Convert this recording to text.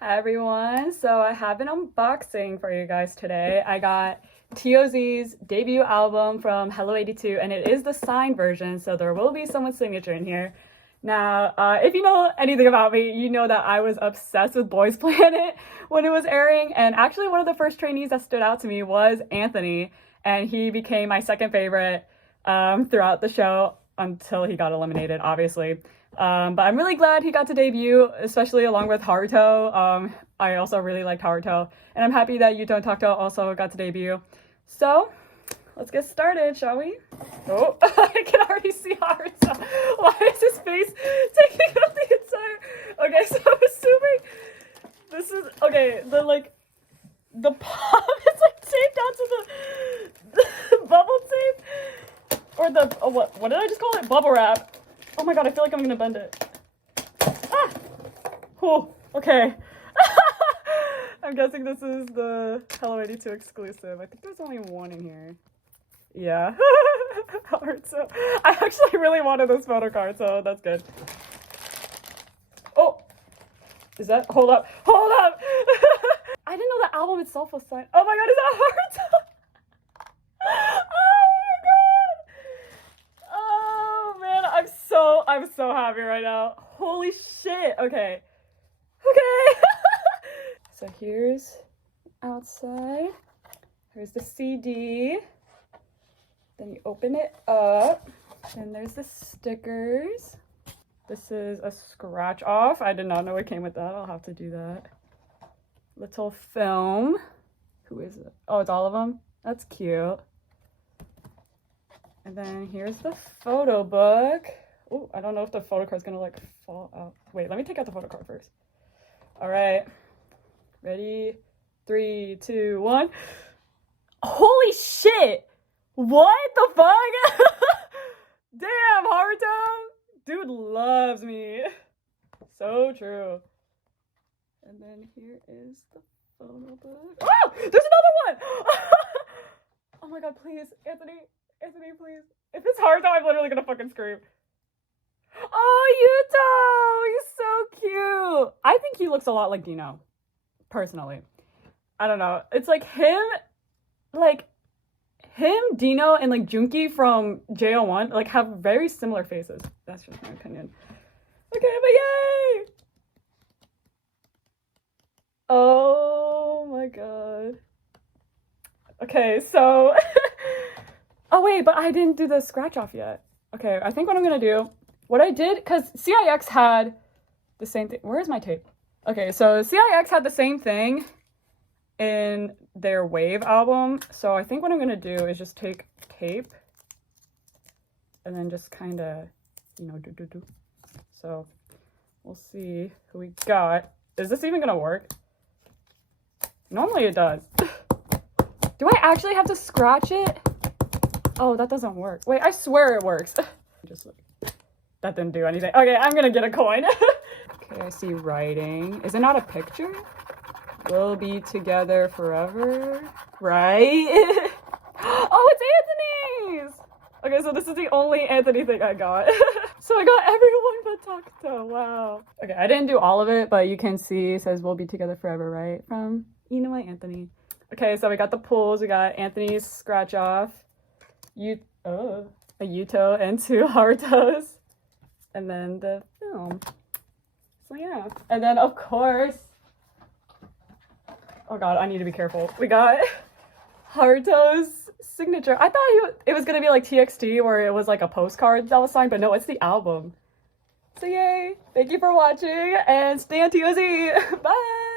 Hi everyone, so I have an unboxing for you guys today. I got TOZ's debut album from Hello 82 and it is the signed version, so there will be someone's signature in here. Now, if you know anything about me, you know that I was obsessed with Boys Planet when it was airing, and actually one of the first trainees that stood out to me was Anthony, and he became my second favorite throughout the show until he got eliminated, obviously. But I'm really glad he got to debut, especially along with Haruto. I also really liked Haruto, and I'm happy that Yuto and Takuto also got to debut. So, let's get started, shall we? Oh, I can already see Haruto. Why is his face taking up the entire... Okay, so I'm assuming this is... Okay, the pop is like taped onto the bubble tape. Or the... Oh, what did I just call it? Bubble wrap. Oh my god, I feel like I'm gonna bend it. Ah! Oh, okay. I'm guessing this is the Hello 82 exclusive. I think there's only one in here. Yeah. So I actually really wanted this photo card, so that's good. Oh! Is that? Hold up. Hold up! I didn't know the album itself was signed. Oh my god, is that Haruto? I'm so happy right now. Holy shit. Okay. Okay. So here's outside. Here's the CD. Then you open it up. And there's the stickers. This is a scratch off. I did not know it came with that. I'll have to do that. Little film. Who is it? Oh, it's all of them? That's cute. And then here's the photo book. Oh, I don't know if the photo card's gonna like fall out. Wait, let me take out the photo card first. All right, ready? 3, 2, 1. Holy shit! What the fuck? Damn, Haruto! Dude loves me. So true. And then here is the photo book. Oh, there's another one! Oh my god, please, Anthony, please. If it's Haruto, I'm literally gonna fucking scream. Oh, Yuto! He's so cute! I think he looks a lot like Dino, personally. I don't know. It's like him, Dino, and like Junki from JO1, like have very similar faces. That's just my opinion. Okay, but yay! Oh my god. Okay, so... Oh wait, but I didn't do the scratch off yet. Okay, I think what I'm gonna do... What I did, because CIX had the same thing. Where is my tape? Okay, so CIX had the same thing in their Wave album. So I think what I'm going to do is just take tape and then just kind of, do. So we'll see who we got. Is this even going to work? Normally it does. Do I actually have to scratch it? Oh, that doesn't work. Wait, I swear it works. Just like... That didn't do anything. Okay, I'm gonna get a coin. Okay, I see writing. Is it not a picture? We'll be together forever, right? Oh, it's Anthony's! Okay, so this is the only Anthony thing I got. So I got everyone but Takuto, wow. Okay, I didn't do all of it, but you can see it says we'll be together forever, right? From Inoue Anthony. Okay, so we got the pulls, we got Anthony's scratch off, a Yuto and 2 Harutos. And then the film. So yeah. And then of course, oh god, I need to be careful. We got Haruto's signature. I thought it was gonna be like TXT where it was like a postcard that was signed, but no, it's the album. So yay. Thank you for watching and stay on TOZ. Bye.